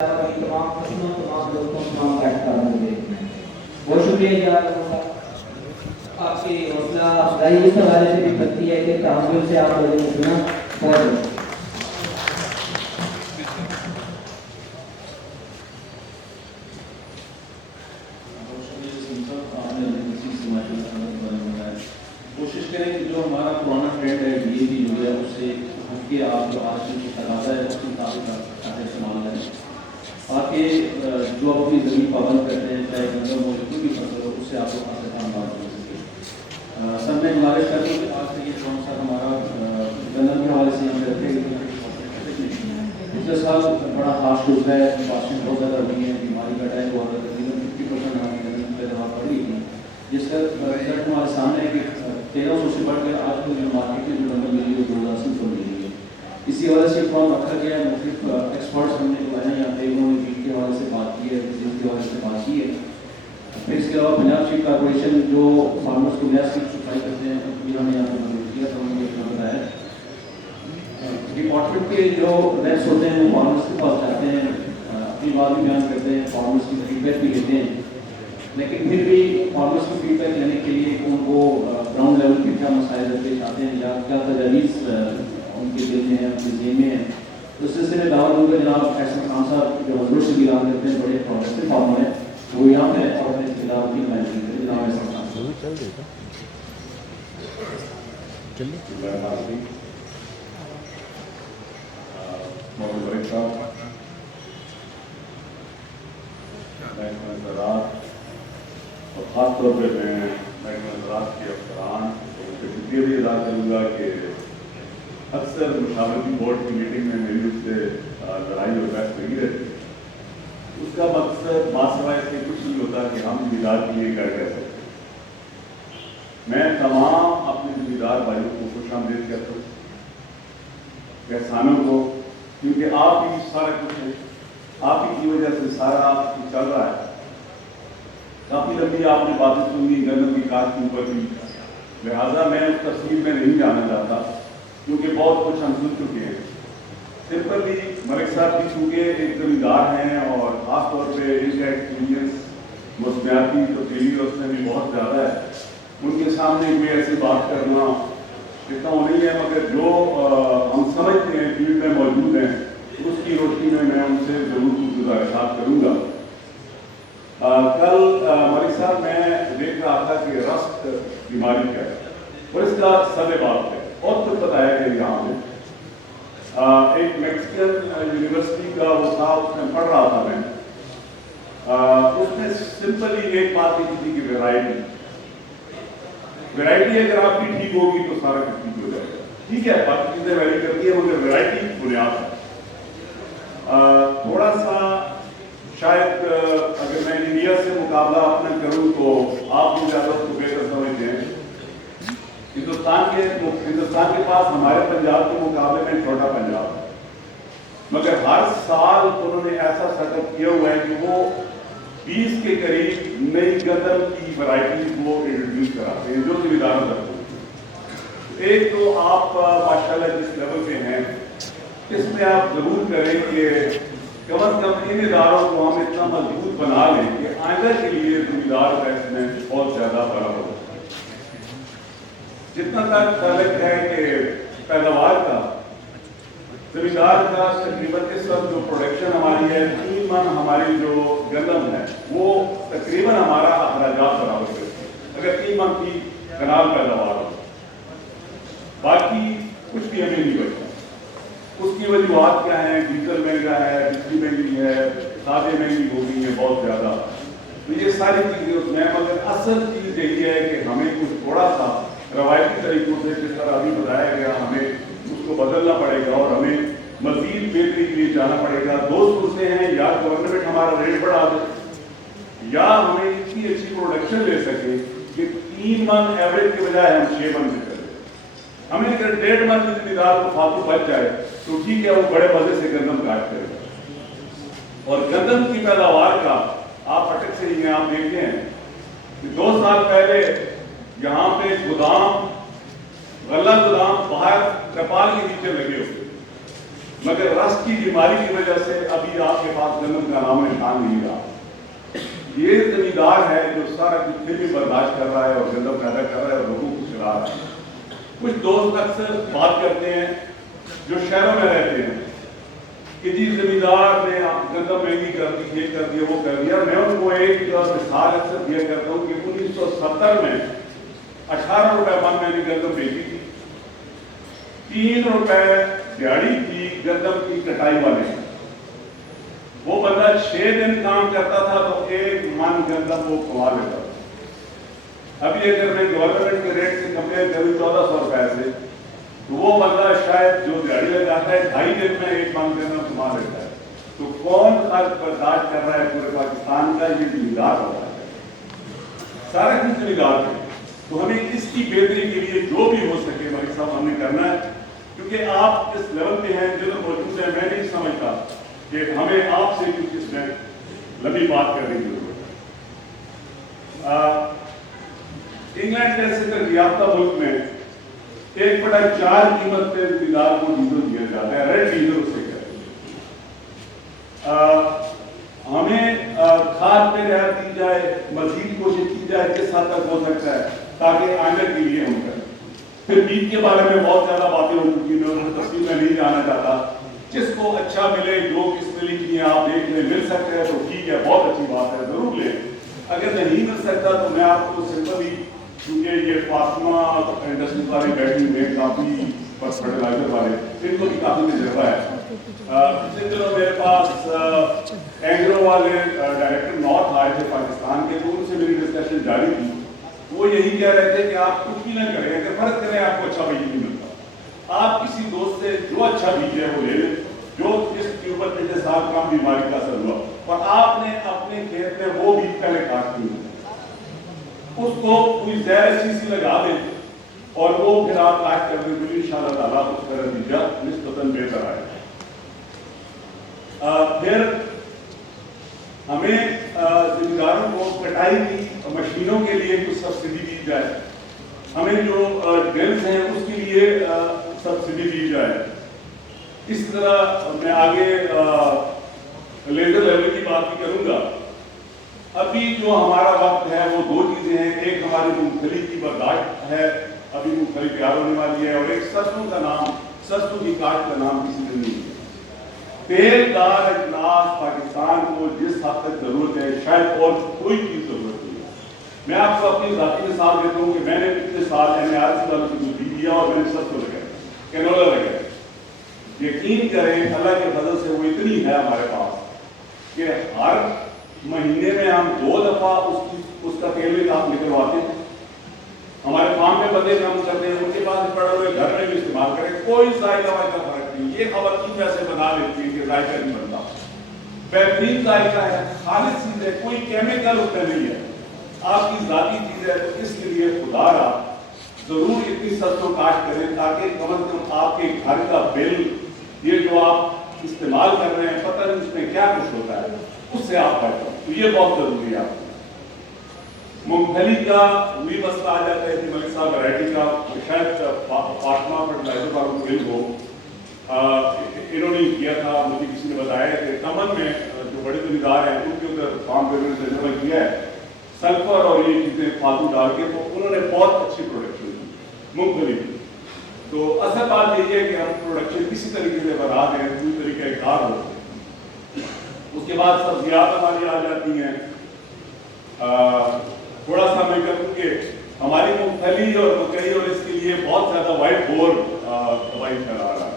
تمام فصلوں تمام دوستوں تمام کاشتکاروں کو دیکھنا ہے. بہت شکریہ آپ کی حوصلہ افزائی اس حوالے سے بھی بنتی ہے کہ تحمل سے آپ لوگوں نے سنا. بہت کوشش کریں کہ جو ہمارا پرانا ٹرینڈ ہے ڈی اے پی جو ہے اس سے ہٹ کے آپ جو آج کی تقاضا ہے اس کے مطابق آپ استعمال کریں. آپ کے جو اپنی زمین پابند کرتے ہیں چاہے گندم ہو یا کوئی بھی فصل ہو اس سے آپ کو خاص کام بات ہو سکے. سب میں گزارش کرتا ہوں کہ آج سے یہ کون سا ہمارا گندم کے حوالے سے ہم کرتے ہیں. پچھلے سال بڑا خاص گزرا ہے, بارشیں بہت زیادہ ہوئی ہیں, بیماری کا ٹائم بہت زیادہ, تقریباً 50% ہماری گندم کی پیداوار بڑھ گئی تھی, جس کا رزلٹ ہمارے سامنے ہے کہ 1300 سے بڑھ کر آج کل جو مارکیٹ میں جو گندم ملی ہے 2080 کو ملی ہے. اسی وجہ سے فارم رکھا گیا ہے. مختلف ایکسپرٹس ہم نے بلائے ہیں یہاں پہ, انہوں نے بیٹ کے حوالے سے بات کی ہے, بزنس کے حوالے سے بات کی ہے. پھر اس کے علاوہ پنجاب شیپ کارپوریشن جو فارمرس کو نیا سیٹ سپلائی کرتے ہیں انہوں نے یہاں پہ مدد کیا تو انہوں نے بتایا ڈپارٹمنٹ کے جو ریپس ہوتے ہیں وہ فارمرس کے پاس جاتے ہیں, اپنی بات بھی بیان کرتے ہیں, فارمرس کی فیڈ بیک بھی لیتے ہیں, لیکن پھر بھی فارمرس کی فیڈ بیک لینے کے لیے ان کو گراؤنڈ لیول پہ کیا مسائل پیش آتے ہیں یا کیا تجاویز ان کے دل میں ہیں, ان کے ذہن میں ہیں. تو اس سلسلے میں دعوت دوں گا جناب احسن خان صاحب جو حضور سے بھی رام کرتے ہیں, بڑے پروگریسو فارمر ہیں, وہ یہاں پہ اور اپنے خلاف کی نمائندگی کریں. جناب احسن خان صاحب. اور خاص طور پہ میں محکمہ زراعت کے افسران کو شکریہ بھی ادا کروں گا کہ اکثر مشاورتی بورڈ کی میٹنگ میں میری اس سے لڑائی اور بحث لگی رہتی ہے. اس کا مقصد ماسوائے سے کچھ نہیں ہوتا کہ ہم ذمہ دار کے لیے کیا کہہ سکتے. میں تمام اپنے ذمہ دار بھائیوں کو خوش آمدید کہتا ہوں, کسانوں کو, کیونکہ آپ ہی سارا کچھ ہے, آپ ہی کی وجہ سے سارا چل رہا ہے. کافی لمبی آپ نے باتیں سنی گندم کی کاشت کے اوپر بھی, لہٰذا میں اس تفصیل میں نہیں جانا چاہتا کیونکہ بہت کچھ ہم سن چکے ہیں. سمپلی ملک صاحب بھی چونکہ ایک زمیندار ہیں اور خاص طور پہ ان کا ایکسپیرینس موسمیاتی تبدیلی اس میں بھی بہت زیادہ ہے, ان کے سامنے کوئی ایسی بات کرنا اتنا وہ نہیں ہے, مگر جو ہم سمجھتے ہیں فیلڈ میں موجود ہیں اس کی روشنی میں ان سے ضرور کچھ گزارشات کروں گا. کل ملک صاحب میں دیکھ رہا تھا کہ رسٹ بیماری کیا ہے اور اس کا سب بات ہے, اور کچھ بتایا گیا یہاں میں. ایک میکسیکن یونیورسٹی کا وہ تھا, اس میں پڑھ رہا تھا میں, اس نے سمپلی ایک بات لکھی تھی کہ ویرائٹی اگر آپ کی ٹھیک ہوگی تو سارا کچھ ٹھیک ہو جائے گا. ٹھیک ہے, باقی چیزیں ویری کرتی ہیں مگر ویرائٹی بنیاد ہے. تھوڑا سا شاید اگر میں انڈیا سے مقابلہ اپنا کروں تو آپ بھی زیادہ اس کو بہتر سمجھتے ہیں. ہندوستان کے پاس ہمارے پنجاب کے مقابلے میں چھوٹا پنجاب ہے, مگر ہر سال انہوں نے ایسا سیٹ اپ کیا ہوا ہے کہ وہ 20 کے قریب نئی گندم کی ورائٹیز کو انٹروڈیوس کراتے ہیں جو ذمہ دار کرتے ہیں. ایک تو آپ ماشاءاللہ جس لیول پہ ہیں اس میں آپ ضرور کریں کہ کم از کم ان اداروں کو ہم اتنا مضبوط بنا لیں کہ آئندہ کے لیے ذمہ دار کا اس میں بہت زیادہ بڑا ہو. جتنا تک تعلق ہے کہ پیداوار کا, ذمہ دار کا تقریباً اس وقت جو پروڈکشن ہماری ہے 3 من ہماری جو گندم ہے وہ تقریباً ہمارا اخراجات برابر کرتی ہے اگر 3 من کی کنال پیداوار ہو. باقی کچھ بھی ہمیں نہیں بچتا. اس کی وجوہات کیا ہیں؟ ڈیزل مہنگا ہے, بجلی مہنگی ہے, کھادیں مہنگی ہو گئی ہیں بہت زیادہ, تو یہ ساری چیزیں اس میں, مگر اصل چیز یہی ہے کہ ہمیں کچھ تھوڑا سا روایتی طریقوں سے جس طرح ابھی بتایا گیا ہمیں اس کو بدلنا پڑے گا اور ہمیں مزید بہتری کے لیے جانا پڑے گا. 2 صورتیں ہیں, یا گورنمنٹ ہمارا ریٹ بڑھا دے یا ہمیں اتنی اچھی پروڈکشن لے سکے کہ 3 من ایوریج کے بجائے ہم 6 من سے کریں. ہمیں اگر 1.5 من کی ذمہ دار کو فالتو بچ جائے تو ٹھیک ہے, وہ بڑے مزے سے گندم کاٹ کرے. اور گندم کی پیداوار کا آپ اٹک سے ہی ہیں, آپ دیکھتے ہیں کہ 2 سال پہلے یہاں پہ گودام غلہ گودام باہر نیپال کے نیچے لگے ہوئے, मगर रस की बीमारी की वजह से अभी आपके पास गंदम का नाम निशान नहीं रहा। ये जमींदार है जो सारा कुछ फिर भी बर्दाश्त कर रहा है और गंदम पैदा कर रहा है और लोगों को खिला रहा है। कुछ दोस्त अक्सर बात करते हैं जो शहरों में रहते हैं कि जी जमींदार ने गंदम महंगी कर दी, ये कर दिया, वो कर दिया। मैं उनको एक मिसाल अक्सर दिया करता हूँ कि 1970 में 18 रुपए मन मैंने गंदम बेची थी, 3 रुपए दिहाड़ी थी गंदम की कटाई वाले। वो बंदा 6 दिन काम करता था तो 1 मन गंदम वो कमा लेता था। अभी अगर मैं गवर्नमेंट के रेट से कंपेयर करूँ 1400 रुपए से, तो वो बंदा शायद जो दिहाड़ी लगाता है 2.5 दिन में 1 मन गंदम कमा लेता है। तो कौन खर्च बर्दाश्त कर रहा है पूरे पाकिस्तान का? ये जमींदार हो रहा है, सारा कुछ जमींदार है। तो हमें इसकी बेहतरी के लिए जो भी हो सके भाई साहब हमने करना है, क्योंकि आप इस लेवल पे हैं जो मौजूद है। मैं नहीं समझता कि हमें आपसे कुछ इसमें लंबी बात करने की जरूरत है। इंग्लैंड जैसे तरक्की याफ्ता मुल्क में 1/4 कीमत पे जमींदार को डीजल दिया जाता है, रेड डीजल उसे कहते हैं। हमें खाद पे रियायत दी जाए, मजीद कोशिश की जाए जिस हद तक हो सकता है ताकि आने के लिए हम करें। फिर बीज के बारे में बहुत ज्यादा बातें हो चुकी हैं, मैं तफसील में नहीं जाना चाहता। जिसको अच्छा मिले, जो किसने लिखी है आप देख लें, मिल सकते हैं तो ठीक है, बहुत अच्छी बात है, जरूर लें। अगर नहीं मिल सकता तो मैं आपको सिंपली, क्योंकि ये फातिमा इंडस्ट्री वाले बैठी हुए काफ़ी फर्टिलाइजर वाले, इनको भी काफ़ी तजर्बा है। पिछले दिनों मेरे पास एग्रो वाले डायरेक्टर नॉर्थ आए थे पाकिस्तान के, तो उनसे मेरी डिस्कशन जारी थी। वो यही कह रहे थे कि आप कुछ भी ना करें, अगर फर्क करें आपको अच्छा बीज नहीं मिलता। आप किसी दोस्त से जो अच्छा बीज है वो ले लें, जो जिसके ऊपर पिछले साल कम बीमारी का असर हुआ, और आपने अपने खेत में वो बीज पहले काट दिए, उसको कोई जहर अच्छी सी लगा दें और वो फिर आप काट कर दें, इंशाअल्लाह ताला उसका नतीजा निस्बतन बेहतर आएगा। फिर हमें जिम्मेदारों को कटाई की मशीनों के लिए कुछ सब्सिडी दी जाए, हमें जो ड्रिल्स हैं उसके लिए सब्सिडी दी जाए। इस तरह मैं आगे लेजर लेवल की बात भी करूंगा। अभी जो हमारा वक्त है वो 2 चीजें हैं, एक हमारी मूंगफली की बर्दाश्त है, अभी मूंगफली तैयार होने वाली है, और एक सरसों का नाम, सरसों की काट का नाम किसी ने नहीं है। तेलदार अजनास पाकिस्तान को जिस हद तक जरूरत है शायद और कोई चीज जरूरत नहीं है। मैं आपको अपनी जाती मिसाल देता हूँ कि मैंने पिछले साल NRC वालों को बीज दिया और मैंने सरसों लगाया, कैनोला लगाया। यकीन करें अल्लाह के फजल से वो इतनी है हमारे पास कि हर महीने में हम 2 दफा उसका तेल निकलवाते हैं। हमारे फार्म में बंदे काम करते हैं, उनके पास पड़े हुए घर में भी इस्तेमाल करें, कोई जायका वायका फर्क नहीं। ये खबरदार पैसे बना लेती है कि जायका नहीं बनता, बेहतरीन जायका है, खालिस चीज है, कोई केमिकल उसमें नहीं है, आपकी जाती चीज है। तो इसलिए खुदारा जरूर इतनी सरसों काट करें ताकि कम से कम आपके घर का बिल, ये जो आप इस्तेमाल कर रहे हैं, पता नहीं उसमें क्या कुछ होता है, उससे आप बचो। तो ये बहुत जरूरी है। आपको मूंगफली का वही मसला आ जाता है कि मलिक साहब वैरायटी का शायद फातिमा फर्टिलाइजर वालों को बिल हो, इन्होंने किया था, मुझे किसी ने बताया कि कमन में जो बड़े जमींदार हैं उनके उधर फार्म पे तजर्बा किया है, सल्फर और ये चीज़ें फालतू डाल के, तो उन्होंने बहुत अच्छी प्रोडक्शन की मूंगफली की। तो असल बात यही है कि हम प्रोडक्शन किसी तरीके से बना दें, पूरी तरीके कार हो। उसके बाद सब्जियात हमारी आ जाती हैं। थोड़ा सा मैं कहूँ कि हमारी मूंगफली और मकई और इसके लिए बहुत ज्यादा वाइट बोर दवाई फैला रहा है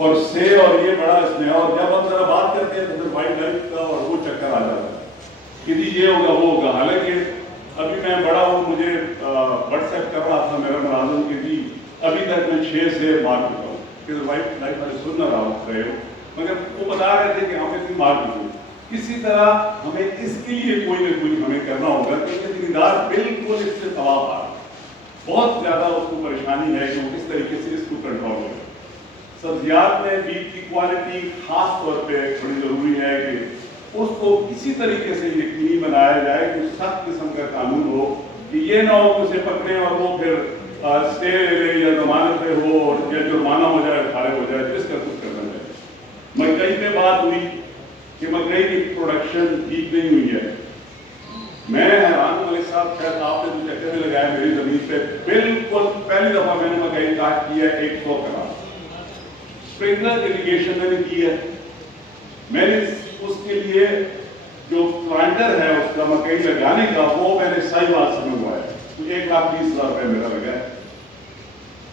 और से, और ये बड़ा इसमें, और जब हम जरा बात करते हैं तो फिर वाइट लाइट का और वो चक्कर आ जाता है कि जी ये होगा वो होगा। हालांकि अभी मैं बड़ा हूँ, मुझे व्हाट्सएप कर रहा था मेरा मुलाजिम कि जी अभी तक मैं 6 से मार चुका हूँ, कि वाइट लाइट मैंने सुन रहा हूँ, मगर वो बता रहे थे कि हमें इतनी मार चुकी। इसी तरह हमें इसके लिए कोई ना कोई हमें करना होगा, क्योंकि जिम्मेदार बिल्कुल इससे तबाह आ रहा है, बहुत ज्यादा उसको परेशानी है कि वो किस तरीके से इसको कंट्रोल करे। सब्जियात में बीज की क्वालिटी खास तौर पे बड़ी जरूरी है कि उसको किसी तरीके से यकीनी बनाया जाए कि सख्त किस्म का कानून हो, कि ये ना हो कि उसे पकड़े और वो फिर स्टे ले या जमानत पे हो और या जुर्माना हो जाए, फारिग हो जाए, तो इसका कुछ करना चाहिए। मकई पे बात हुई कि मकई की प्रोडक्शन ठीक नहीं हुई है। मैं हैरान हूं मलिक साहब, शायद आपने जो चक्कर में लगाया मेरी जमीन पे, बिल्कुल पहली दफा मैंने मकई काट की है 100 कनाल, स्प्रिंकलर इरिगेशन मैंने की है। मैंने उसके लिए जो प्लांटर है उसका मकई लगाने का वो मैंने साहिवाल से मंगवाया, तो 1,20,000 रुपये मेरा लगा है।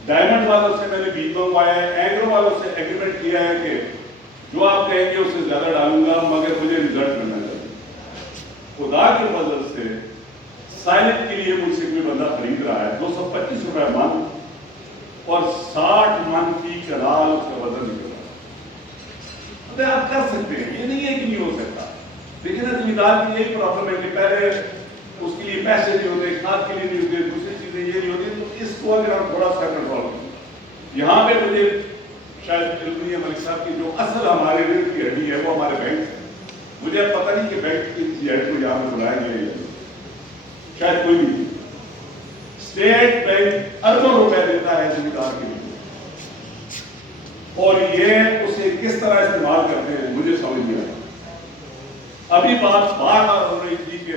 डायमंड वालों से मैंने बीज मंगवाया है, एग्रो वालों से एग्रीमेंट किया है कि जो आप कहेंगे उससे ज्यादा डालूंगा मगर मुझे रिजल्ट मिलना चाहिए। खुदा के फजल से साइलेंट के लिए मुझसे कोई बंदा खरीद रहा है 225 रुपए मन और 60 मन की कनाल उसका वजन निकल रहा है। आप कर सकते हैं, ये नहीं है कि नहीं हो सकता, लेकिन जमींदार की यही प्रॉब्लम है कि पहले उसके लिए पैसे नहीं होते, खाद के लिए नहीं होते, दूसरी चीजें ये नहीं होती। तो इसको अगर हम थोड़ा सा कंट्रोल करें, यहाँ पे मुझे शायद नहीं है मलिक साहब की जो असल हमारे रीढ़ की हड्डी है वो हमारे बैंक है। मुझे पता नहीं कि बैंक की हेड को यहाँ पे बुलाया गया है, शायद कोई नहीं। स्टेट बैंक अरबों रुपए देता है जमींदार के लिए, और ये उसे किस तरह इस्तेमाल करते हैं मुझे समझ नहीं आता। अभी बात बार बार हो रही थी कि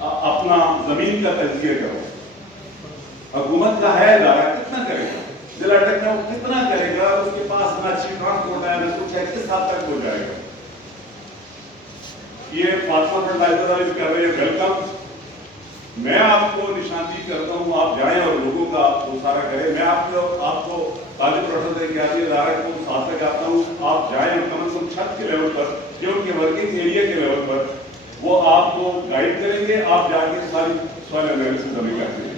अपना जमीन का तजिया करो, हुकूमत का है इदारा, कितना करेगा, जिला टेक्नो कितना करेगा, उसके पास ना अच्छी ट्रांसपोर्ट है ना कुछ है, किस हद तक हो जाएगा। ये फातिमा फर्टिलाइजर वाले भी कर रहे हैं, वेलकम। मैं आपको निशानदी करता हूँ, आप जाएं और लोगों का वो सारा करें। मैं आपको तालिब प्रोफेसर इख्तियारी इदारा को साथ लगाता हूँ, आप जाएं और कम से कम छत के लेवल पर, जो उनके वर्किंग एरिया के लेवल पर वो आपको गाइड करेंगे, आप जाके सारी सॉइल एनालिसिस हमें करते हैं।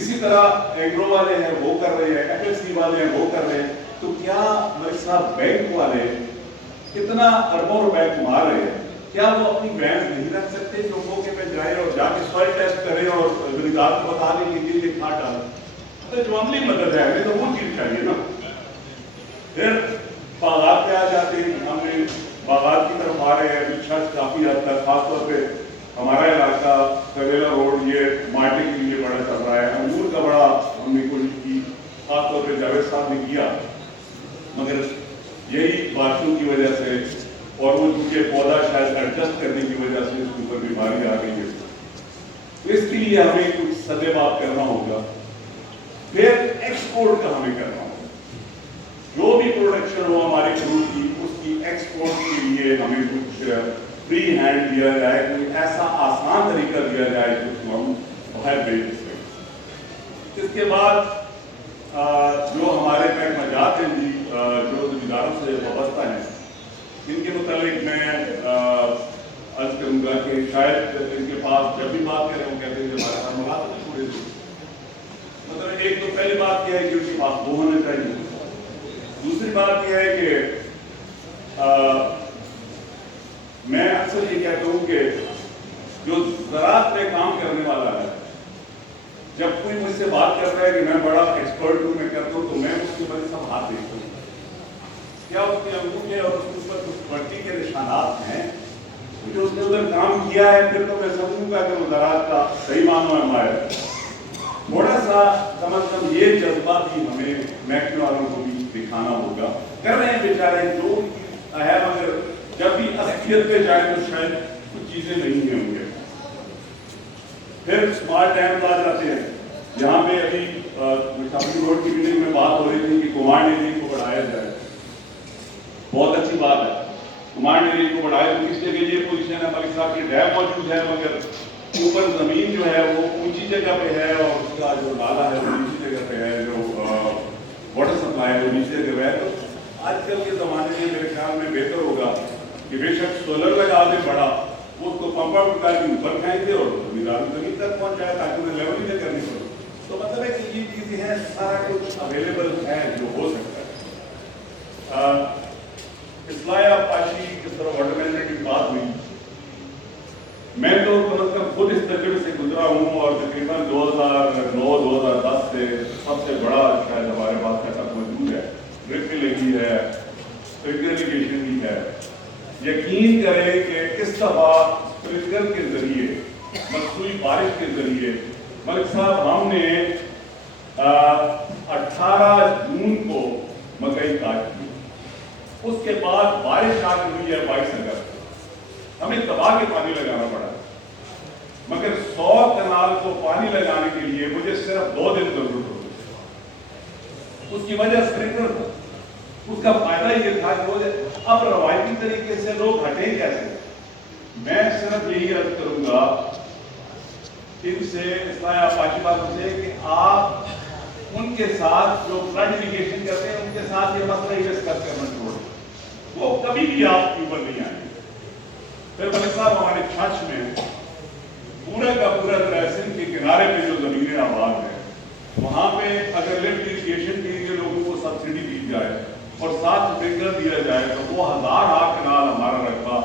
इसी तरह एग्रो वाले हैं वो कर रहे हैं, FSC वाले हैं वो कर रहे हैं। तो क्या मेरे साहब बैंक वाले कितना अरबों रुपए कमा रहे हैं, क्या वो अपनी वैन नहीं रख सकते जो मौके पे जाए और जाके सॉइल टेस्ट करें और जमींदार को बता दें कि ये खाद डालें? तो जो अमली मदद है हमें तो वो चीज चाहिए ना। फिर बागात पे आ जाते हैं, हमने बागात की तरफ आ रहे हैं, छत काफी हद तक, खासतौर पे हमारा इलाका कवेला रोड ये मार्केट के लिए बड़ा चल रहा है। अंगूर का बड़ा हमने कोशिश की, खासतौर पे जावेद साहब ने किया, मगर यही बारिशों की वजह से और वो चूंकि पौधा शायद एडजस्ट करने की वजह से उसके ऊपर बीमारी आ गई है, तो इसके लिए हमें कुछ सदेबाप करना होगा। फिर एक्सपोर्ट का हमें करना होगा, जो भी प्रोडक्शन हो हमारी फ्रूट की उसकी एक्सपोर्ट के लिए हमें कुछ फ्री हैंड दिया जाए, कोई ऐसा आसान तरीका दिया जाए जिसको हम बाहर भेज सकें। इसके बाद जो हमारे पैकमजात हैं जी, जो जमींदारों से वाबस्ता हैं, इनके मुतालिक मैं अर्ज करूंगा कि शायद इनके पास जब भी बात करें वो कहते हैं हमारे साथ मुलाकात नहीं पूरे से। मतलब एक तो पहली बात यह है कि उनके पास वो होना चाहिए, दूसरी बात यह है कि मैं अक्सर ये कहता हूँ कि जो ज़राअत पे काम करने वाला है, जब कोई मुझसे बात करता है कि मैं बड़ा एक्सपर्ट हूँ, मैं कहता हूँ, तो मैं उसके ऊपर सब हाथ देखता हूँ, क्या उसके अंगूठे और उसके ऊपर कुछ बढ़ती के निशानात हैं, जो उसने उधर काम किया है, फिर तो मैं समझूंगा कि वो ज़राअत का सही मानो है हमारे। थोड़ा सा कम अज कम ये जज्बा भी हमें महकमे वालों को भी दिखाना होगा। कर रहे हैं बेचारे जो है, मगर जब भी असलियत पे जाए तो शायद कुछ चीजें नहीं होंगे। फिर स्मार्ट डैम आ जाते हैं, यहाँ पे अभी विशाखापट्टनम रोड की मीटिंग में बात हो रही थी कि कुमार डेयरी को बढ़ाया जाए, बहुत अच्छी बात है। कुमार डेयरी को बढ़ाया तो किस जगह ये पोजीशन है मलिक साहब की, डैम मौजूद है मगर ऊपर जमीन जो है वो ऊंची जगह पे है और उसका जो नाला है वो नीची जगह पे है, जो वाटर सप्लाई है वो नीचे जगह है। तो आजकल के ज़माने में मेरे ख्याल में बेहतर होगा कि बेशक सोलर लगा दे बड़ा, वो उसको पंप आउट करके ऊपर फेंक दे और जमीन तक पहुँच जाए ताकि उन्हें लेवल ही न करनी पड़े। तो मतलब है कि ये चीज़ें हैं, सारा कुछ अवेलेबल है जो हो सकता है। इस्लाया पाशी किस तरह वाटर मैनेजमेंट की बात हुई, मैं तो मतलब खुद इस तजर्बे से गुजरा हूँ और तकरीबन 2009-2010 से सबसे बड़ा शायद हमारे पास सेटअप मौजूद है, ड्रिप भी लगी है, इरिगेशन भी है। यकीन करें कि इस दफा स्प्रिंकलर के जरिए, मखसूस बारिश के जरिए मलिक साहब हमने 18 जून को मकई काट दी, उसके बाद बारिश आके हुई है 22 अगस्त, हमें दबा के पानी लगाना पड़ा, मगर 100 कनाल को पानी लगाने के लिए मुझे सिर्फ 2 दिन जरूरत होती। उसकी वजह स्प्रिंकलर था। उसका फायदा ये था कि अब रवायती तरीके से लोग हटे कैसे। मैं सिर्फ यही अर्ज करूंगा इनसे, इस्लाह पाशी बातों से, कि आप उनके साथ जो फ्लड इरिगेशन करते हैं उनके साथ ये मसला ही डिस्कस करना छोड़ें, वो कभी भी आपके ऊपर नहीं आएंगे। फिर मलिक साहब हमारे छाछ में पूरा का पूरा सिंध के किनारे पे जो जमीनें आबाद है, वहां पे अगर लिफ्ट इरिगेशन के लिए लोगों को सब्सिडी दी जाए और साथ स्प्रिंकलर दिया जाए तो वो 1000 कनाल हमारा रकबा,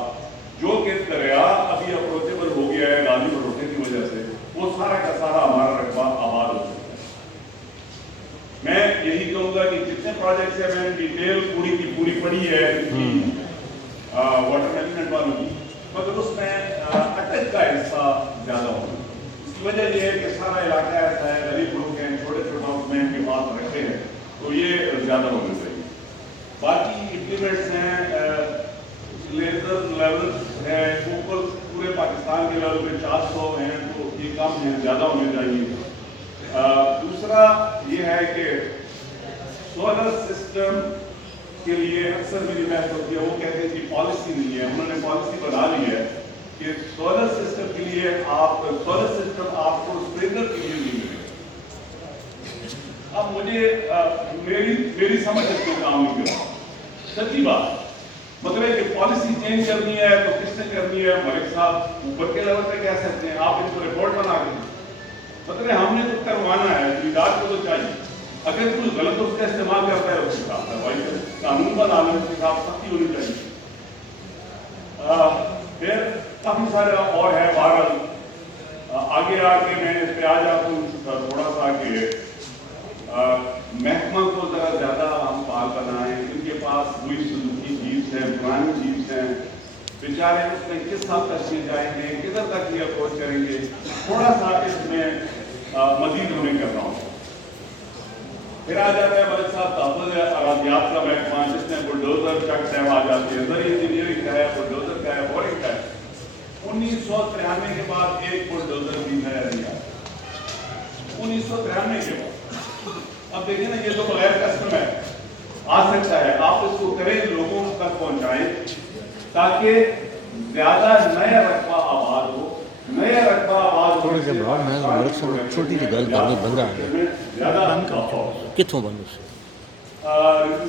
जो कि दरिया अभी अप्रोचेबल हो गया है गाजी भरोसे की वजह से, वो सारा का सारा हमारा रकबा आबाद हो सकता है। मैं यही कहूंगा कि जितने प्रोजेक्ट्स है, मैंने डिटेल पूरी की पूरी पढ़ी है वाटर मैनेजमेंट वालों की, मगर उसमें अटक का हिस्सा ज्यादा होगा। इसकी वजह यह है कि सारा इलाका ऐसा है, गरीब लोग हैं, छोटे छोटे उसमें के पास रखते हैं, तो ये ज्यादा होना चाहिए। बाकी इम्प्लीमेंट्स हैं, लेजर लेवल्स है, ऊपर पूरे पाकिस्तान के लेवल पे 400 हैं, तो ये कम है, ज़्यादा होने चाहिए। दूसरा ये है कि सोलर सिस्टम के लिए अक्सर मेरी बहस होती है, वो कहते हैं कि पॉलिसी नहीं है। उन्होंने पॉलिसी बना ली है कि सोलर सिस्टम के लिए सोलर सिस्टम आपको स्प्रिंकलर के लिए नहीं मिलेगा। अब मुझे मेरी समझ इसको काम नहीं कर रहा। सच्ची बात मतलब कि पॉलिसी चेंज करनी है तो किसने करनी है? मलिक साहब ऊपर के लेवल पे कह सकते हैं, आप इनको रिपोर्ट बना के मतलब हमने तो करवाना है, जिम्मेदार को तो चाहिए। अगर कोई गलत उसका इस्तेमाल करता है उसके खिलाफ कार्रवाई करें, कानून बना लें, उसके खिलाफ सख्ती होनी चाहिए। फिर काफी सारे और है, बहरहाल आगे आके मैं इस पे आ जाता हूँ थोड़ा सा कि महकमा को जरा ज्यादा हम पाल बनाएं। इनके पास हुई सुजुकी जीप्स है, पुरानी जीप्स हैं, बेचारे उसमें किस हद तक ले जाएंगे, किधर तक ये अप्रोच करेंगे, थोड़ा सा इसमें मजीद हमें करना होगा। फिर आ जाता है मलिक साहब तहफ़्फ़ुज़ अराज़ियात का महकमा, जिसमें बुलडोजर ट्रक है आ जाती है, जरी इंजीनियरिंग का है, बुलडोजर का है, बोरिंग का है। 1993 के बाद एक बुलडोजर भी नया नहीं आया। 1993 के बाद अब देखिए ना, ये तो बगैर कस्टम है, आ सकता है। आप इसको करें, लोगों तक पहुंचाएं ताकि ज्यादा नया रकबा आबाद हो। नया रकबा आबाद थोड़ी देर बाद मैं मलिक साहब छोटी जी गल करनी बंद रहा है ज्यादा कितों बंद